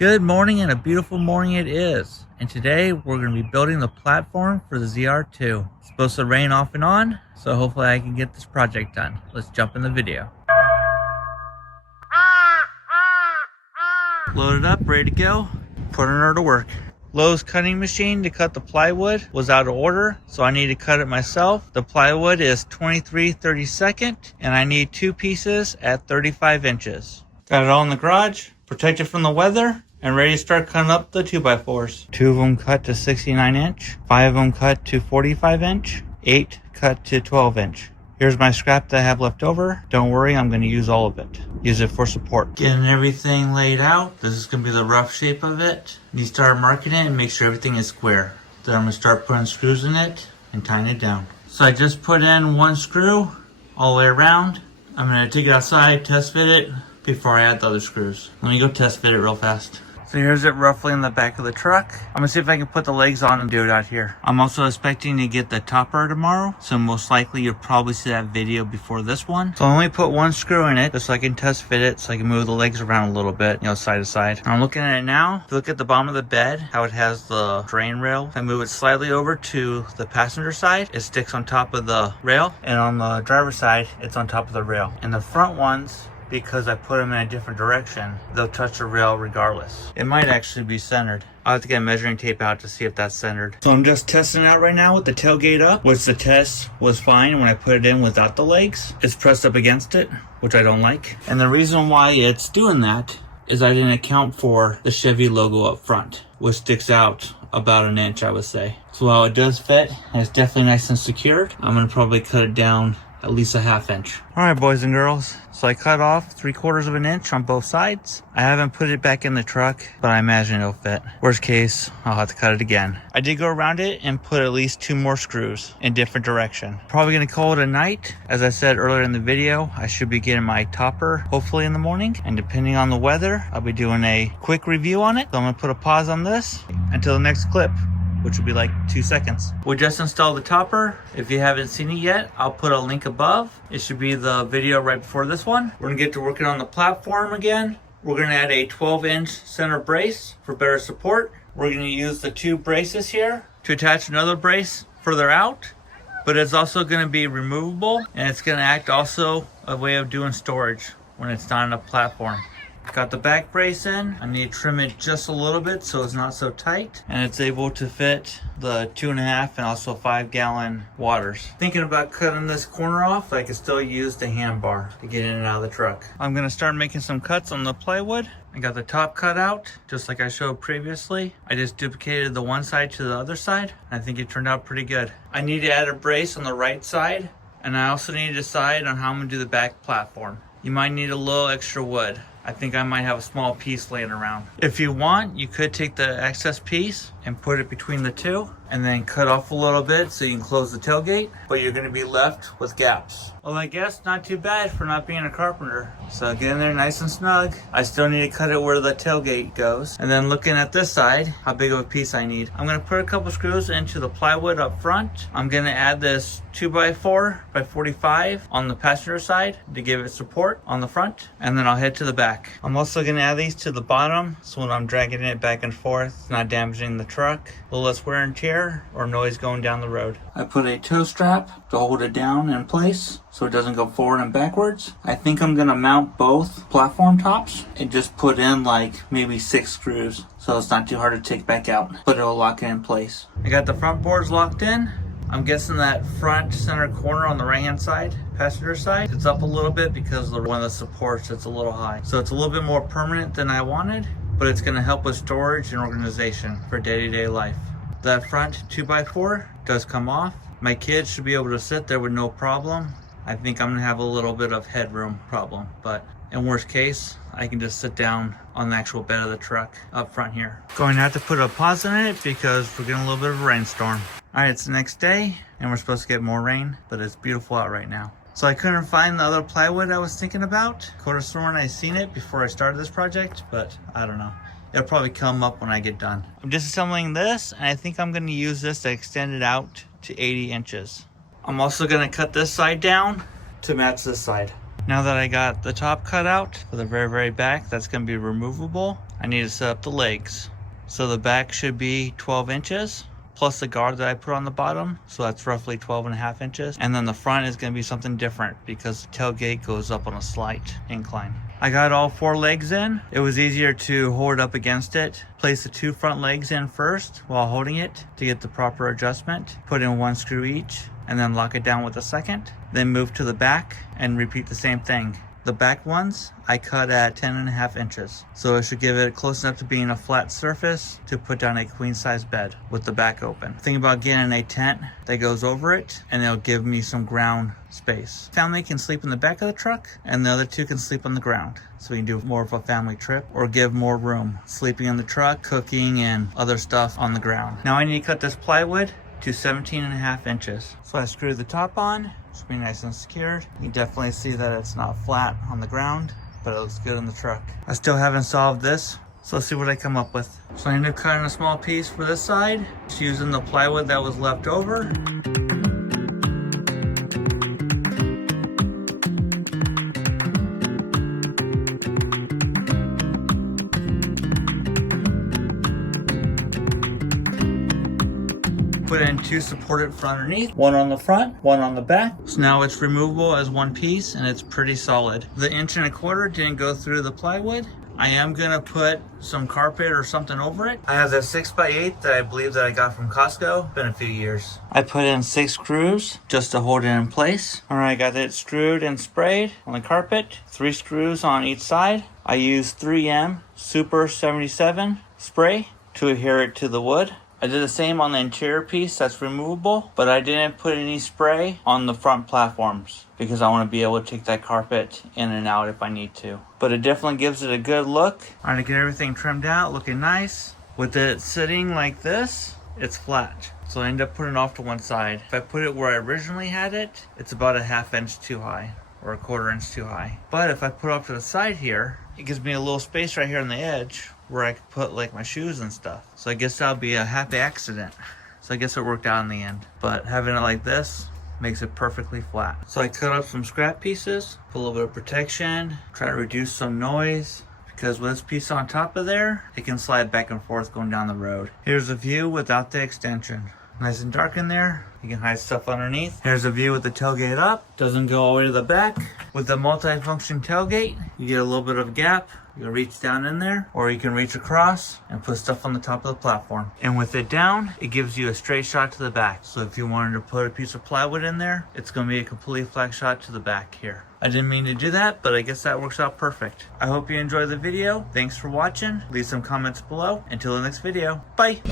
Good morning, and a beautiful morning it is. And today we're going to be building the platform for the ZR2. It's supposed to rain off and on, so hopefully I can get this project done. Let's jump in the video. Loaded up, ready to go. Putting her to work. Lowe's cutting machine to cut the plywood was out of order, so I need to cut it myself. The plywood is 23/32, and I need 2 pieces at 35 inches. Got it all in the garage, protected from the weather, and ready to start cutting up the 2x4s. 2 of them cut to 69 inch, 5 of them cut to 45 inch, 8 cut to 12 inch. Here's my scrap that I have left over. Don't worry, I'm going to use all of it. Use it for support. Getting everything laid out. This is going to be the rough shape of it. You start marking it and make sure everything is square. Then I'm going to start putting screws in it and tying it down. So I just put in 1 screw all the way around. I'm going to take it outside, test fit it before I add the other screws. Let me go test fit it real fast. So here's it roughly in the back of the truck. I'm gonna see if I can put the legs on and do it out here. I'm also expecting to get the topper tomorrow, so most likely you'll probably see that video before this one. So I only put 1 screw in it just so I can test fit it, so I can move the legs around a little bit, side to side. I'm looking at it now. If you look at the bottom of the bed, how it has the drain rail. If I move it slightly over to the passenger side, it sticks on top of the rail, and on the driver's side, it's on top of the rail. And the front ones, because I put them in a different direction, they'll touch the rail regardless. It might actually be centered. I'll have to get measuring tape out to see if that's centered. So I'm just testing it out right now with the tailgate up, which the test was fine when I put it in without the legs. It's pressed up against it, which I don't like. And the reason why it's doing that is I didn't account for the Chevy logo up front, which sticks out about 1 inch, I would say. So while it does fit, and it's definitely nice and secured, I'm gonna probably cut it down at least 1/2 inch. All right, boys and girls. So I cut off 3/4 of an inch on both sides. I haven't put it back in the truck, but I imagine it'll fit. Worst case, I'll have to cut it again. I did go around it and put at least 2 more screws in different direction. Probably gonna call it a night. As I said earlier in the video, I should be getting my topper hopefully in the morning. And depending on the weather, I'll be doing a quick review on it. So I'm gonna put a pause on this until the next clip, which will be like 2 seconds. We just installed the topper. If you haven't seen it yet, I'll put a link above. It should be the video right before this one. We're gonna get to working on the platform again. We're gonna add a 12-inch center brace for better support. We're gonna use the 2 braces here to attach another brace further out, but it's also gonna be removable, and it's gonna act also a way of doing storage when it's not on a platform. Got the back brace in. I need to trim it just a little bit so it's not so tight, and it's able to fit the 2.5 and also 5-gallon waters. Thinking about cutting this corner off, I can still use the hand bar to get in and out of the truck. I'm gonna start making some cuts on the plywood. I got the top cut out, just like I showed previously. I just duplicated the one side to the other side, and I think it turned out pretty good. I need to add a brace on the right side, and I also need to decide on how I'm gonna do the back platform. You might need a little extra wood. I think I might have a small piece laying around. If you want, you could take the excess piece and put it between the 2 and then cut off a little bit so you can close the tailgate, but you're gonna be left with gaps. Well, I guess not too bad for not being a carpenter. So get in there nice and snug. I still need to cut it where the tailgate goes. And then looking at this side, how big of a piece I need. I'm gonna put a couple screws into the plywood up front. I'm gonna add this 2x4 by 45 on the passenger side to give it support on the front, and then I'll head to the back. I'm also gonna add these to the bottom, so when I'm dragging it back and forth, it's not damaging the truck. A little less wear and tear or noise going down the road. I put a tow strap to hold it down in place so it doesn't go forward and backwards. I think I'm gonna mount both platform tops and just put in like maybe 6 screws so it's not too hard to take back out, but it'll lock it in place. I got the front boards locked in. I'm guessing that front center corner on the right hand side, passenger side, it's up a little bit because of one of the supports, it's a little high. So it's a little bit more permanent than I wanted, but it's gonna help with storage and organization for day-to-day life. That front 2x4 does come off. My kids should be able to sit there with no problem. I think I'm gonna have a little bit of headroom problem, but in worst case, I can just sit down on the actual bed of the truck up front here. Going to have to put a pause in it because we're getting a little bit of a rainstorm. All right, it's the next day and we're supposed to get more rain, but it's beautiful out right now. So I couldn't find the other plywood I was thinking about. Could have sworn I seen it before I started this project, but I don't know. It'll probably come up when I get done. I'm disassembling this, and I think I'm gonna use this to extend it out to 80 inches. I'm also gonna cut this side down to match this side. Now that I got the top cut out for the very back, that's going to be removable, I need to set up the legs. So the back should be 12 inches plus the guard that I put on the bottom, so that's roughly 12.5 inches. And then the front is going to be something different because the tailgate goes up on a slight incline. I got all 4 legs in. It was easier to hold it up against it. Place the 2 front legs in first while holding it to get the proper adjustment. Put in 1 screw each and then lock it down with the second. Then move to the back and repeat the same thing. The back ones I cut at 10.5 inches. So it should give it close enough to being a flat surface to put down a queen size bed with the back open. Think about getting a tent that goes over it and it'll give me some ground space. Family can sleep in the back of the truck and the other 2 can sleep on the ground. So we can do more of a family trip or give more room. Sleeping in the truck, cooking and other stuff on the ground. Now I need to cut this plywood to 17.5 inches. So I screwed the top on. Should be nice and secured. You can definitely see that it's not flat on the ground, but it looks good in the truck. I still haven't solved this, so let's see what I come up with. So I ended up cutting a small piece for this side, just using the plywood that was left over. Put in 2 supported for underneath, 1 on the front, 1 on the back. So now it's removable as 1 piece and it's pretty solid. The 1.25 inch didn't go through the plywood. I am gonna put some carpet or something over it. I have this 6x8 that I believe that I got from Costco. Been a few years. I put in 6 screws just to hold it in place. All right, got it screwed and sprayed on the carpet. 3 screws on each side. I used 3M Super 77 spray to adhere it to the wood. I did the same on the interior piece that's removable, but I didn't put any spray on the front platforms because I want to be able to take that carpet in and out if I need to. But it definitely gives it a good look. I'm gonna get everything trimmed out, looking nice. With it sitting like this, it's flat. So I end up putting it off to one side. If I put it where I originally had it, it's about a 1/2 inch too high or a 1/4 inch too high. But if I put it off to the side here, it gives me a little space right here on the edge where I could put like my shoes and stuff. So I guess that'll be a happy accident. So I guess it worked out in the end. But having it like this makes it perfectly flat. So I cut up some scrap pieces, put a little bit of protection, try to reduce some noise, because with this piece on top of there, it can slide back and forth going down the road. Here's a view without the extension. Nice and dark in there. You can hide stuff underneath. Here's a view with the tailgate up. Doesn't go all the way to the back. With the multi-function tailgate, you get a little bit of a gap. You can reach down in there, or you can reach across and put stuff on the top of the platform. And with it down, it gives you a straight shot to the back. So if you wanted to put a piece of plywood in there, it's gonna be a completely flat shot to the back here. I didn't mean to do that, but I guess that works out perfect. I hope you enjoyed the video. Thanks for watching. Leave some comments below. Until the next video, bye.